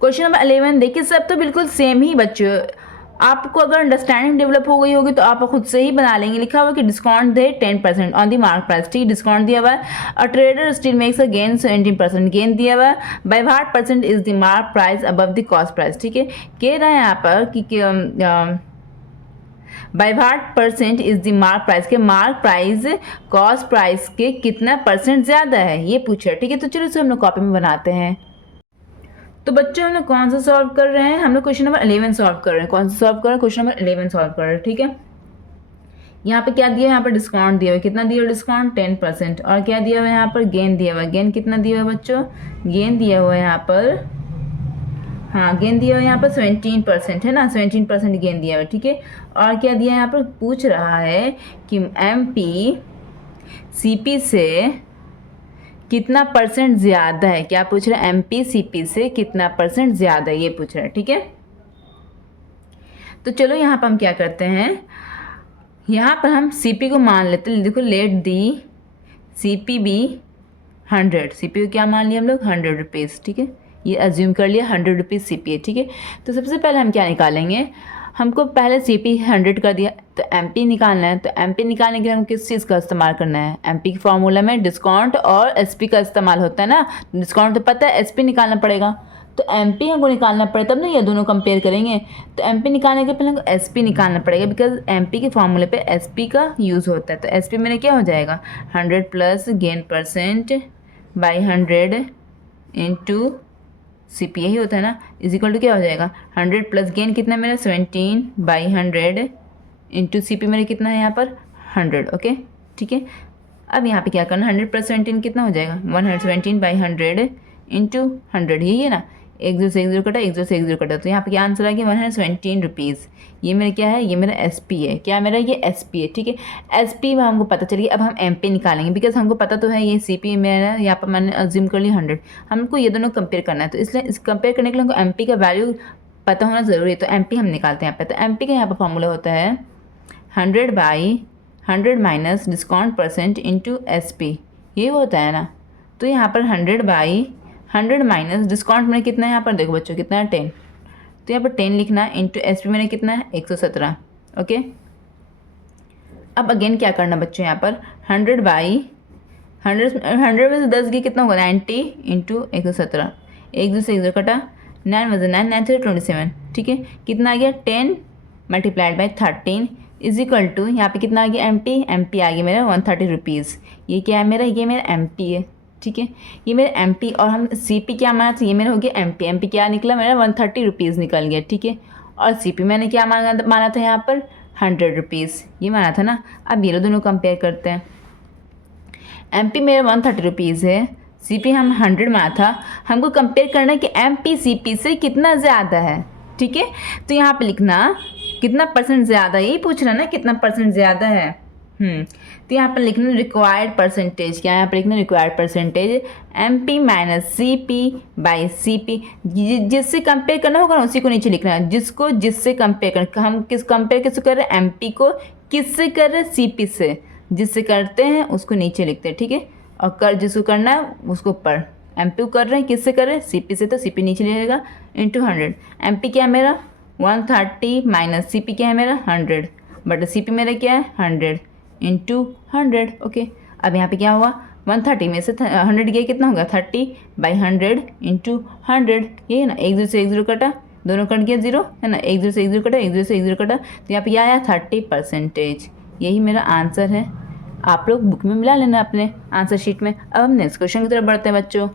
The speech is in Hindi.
क्वेश्चन नंबर 11 देखिए, सब तो बिल्कुल सेम ही बच्चों, आपको अगर अंडरस्टैंडिंग डेवलप हो गई होगी तो आप खुद से ही बना लेंगे। लिखा हुआ कि discount they 10% on the mark price, ठीक, डिस्काउंट दिया हुआ है। A trader still makes a gain 17%, gain दिया हुआ है। By what percent is the mark price above the cost price, ठीक है। कह रहा है यहाँ पर कि by what percent is the mark price के मार्क प्राइस कॉस्ट प्राइस के कितना परसेंट ज़्यादा है, ये पूछा, ठीक है। तो चलो इसे हम लोग कॉपी में बनाते हैं। तो बच्चों हम लोग कौन सा सॉल्व कर रहे हैं, हम लोग क्वेश्चन नंबर 11 सॉल्व कर रहे हैं। कौन सा सॉल्व कर रहे हैं, क्वेश्चन नंबर 11 सॉल्व कर रहे हैं, ठीक है। यहाँ पे क्या दिया है, यहाँ पर डिस्काउंट दिया हुआ है, कितना दिया हुआ डिस्काउंट 10%, और क्या दिया हुआ है यहाँ पर गेन दिया हुआ है। गेन कितना दिया हुआ है बच्चों, गेन दिया हुआ है यहाँ पर, हाँ गेन दिया हुआ है यहाँ पर 17% है ना, 17% गेन दिया हुआ है, ठीक है। और क्या दिया है यहाँ पर, पूछ रहा है कि MP CP से कितना परसेंट ज़्यादा है, क्या पूछ रहा है, MP CP से कितना परसेंट ज़्यादा है, ये पूछ रहा है, ठीक है। तो चलो यहाँ पर हम क्या करते हैं, यहाँ पर हम CP को मान लेते हैं। देखो, लेट दी CP भी 100, CP को क्या मान लिया हम लोग, 100 रुपीज़, ठीक है। ये अज्यूम कर लिया 100 रुपीज़ CP है, ठीक है। तो सबसे पहले हम क्या निकालेंगे, हमको पहले CP 100 कर दिया, तो MP निकालना है। तो MP निकालने के लिए हम किस चीज़ का इस्तेमाल करना है, MP के फार्मूला में डिस्काउंट और SP का इस्तेमाल होता है ना। डिस्काउंट तो पता है, SP निकालना पड़ेगा, तो MP हमको निकालना पड़ेगा, तब ना ये दोनों कंपेयर करेंगे। तो MP निकालने के पहले हमको SP निकालना पड़ेगा, बिकॉज MP के फार्मूले पे SP का यूज़ होता है। तो SP मेरा क्या हो जाएगा, 100 plus gain percent by 100 into CP, यही होता है ना, इज इक्वल टू क्या हो जाएगा, 100 प्लस गेन कितना मेरा 17 बाई 100 इंटू CP मेरा कितना है यहाँ पर 100, ओके, ठीक है। अब यहाँ पे क्या करना, 100 प्लस 17 कितना हो जाएगा, 117 बाई 100 इंटू 100, यही है ना। एक जीरो से एक जीरो कटा, एक जीरो से एक जीरो कटा, तो यहाँ पे क्या आंसर आ गया 117 रुपीज़। ये मेरा क्या है, ये मेरा SP है, क्या मेरा ये SP है, ठीक है। SP में हमको पता चलिए, अब हम MP निकालेंगे, बिकॉज हमको पता तो है ये CP मेरा, यहाँ पर मैंने अज्यूम कर लिया 100, हमको ये दोनों कंपेयर करना है। तो इसलिए इस कंपेयर करने के लिए हमको MP का वैल्यू पता होना ज़रूरी है। तो MP हम निकालते हैं यहाँ पर। तो MP का यहाँ पर फॉर्मूला होता है 100 by 100 minus discount percent into SP, ये होता है ना। तो यहाँ पर 100 बाई 100 माइनस डिस्काउंट में कितना है, यहाँ पर देखो बच्चों कितना है 10, तो यहाँ पर 10 लिखना है, इंटू SP में कितना है 117, ओके। अब अगेन क्या करना बच्चों, यहाँ पर 100 बाई 100 में से 10 गए कितना होगा 90 इंटू 117, एक दूसरे एक कटा, 9 वजह 9 9 से 27, ठीक है। कितना आ गया 10 multiplied by 13 is equal to, यहाँ पे कितना आ गया MP आ गया मेरा 130 रुपीज़। ये क्या है मेरा, ये मेरा MP है, ठीक है। ये मेरा MP, और हम CP क्या माना था, ये मेरा हो गया MP क्या निकला मेरा 130 रुपीज़ निकल गया, ठीक है। और CP मैंने क्या माना था यहाँ पर 100 रुपीज़, ये माना था ना। अब ये दोनों कंपेयर करते हैं। MP मेरा 130 रुपीज़ है, CP हम 100 माना था, हमको कंपेयर करना है कि MP CP से कितना ज़्यादा है, ठीक है। तो यहाँ पे लिखना कितना परसेंट ज़्यादा, यही पूछ रहा है ना, कितना परसेंट ज़्यादा है। तो यहाँ पर लिखना रिक्वायर्ड परसेंटेज, क्या यहाँ पर लिखना required percentage MP minus CP by CP, जिससे कंपेयर करना होगा ना उसी को नीचे लिखना है, जिससे कंपेयर करना, हम कंपेयर किससे कर रहे हैं, MP को किससे कर रहे हैं, CP से, जिससे करते हैं उसको नीचे लिखते हैं, ठीक है। और जिसको करना है उसको ऊपर, MP को कर रहे हैं किससे कर रहे हैं, CP से, तो CP नीचे लिखेगा इंटू 100। MP क्या है मेरा 130 माइनस CP क्या है मेरा 100, बट CP मेरा क्या है 100 इंटू 100, ओके। अब यहाँ पे क्या हुआ 130 में से 100 गया कितना होगा 30 बाई 100 इंटू 100, ये है ना। एक जीरो से एक जीरो कटा, दोनों कट गया जीरो, है ना। एक जीरो से एक जीरो कटा, एक जीरो से एक जीरो कटा, तो यहाँ पे क्या आया 30%, यही मेरा आंसर है। आप लोग बुक में मिला लेना अपने आंसर शीट में। अब हम नेक्स्ट क्वेश्चन की तरफ बढ़ते हैं बच्चों।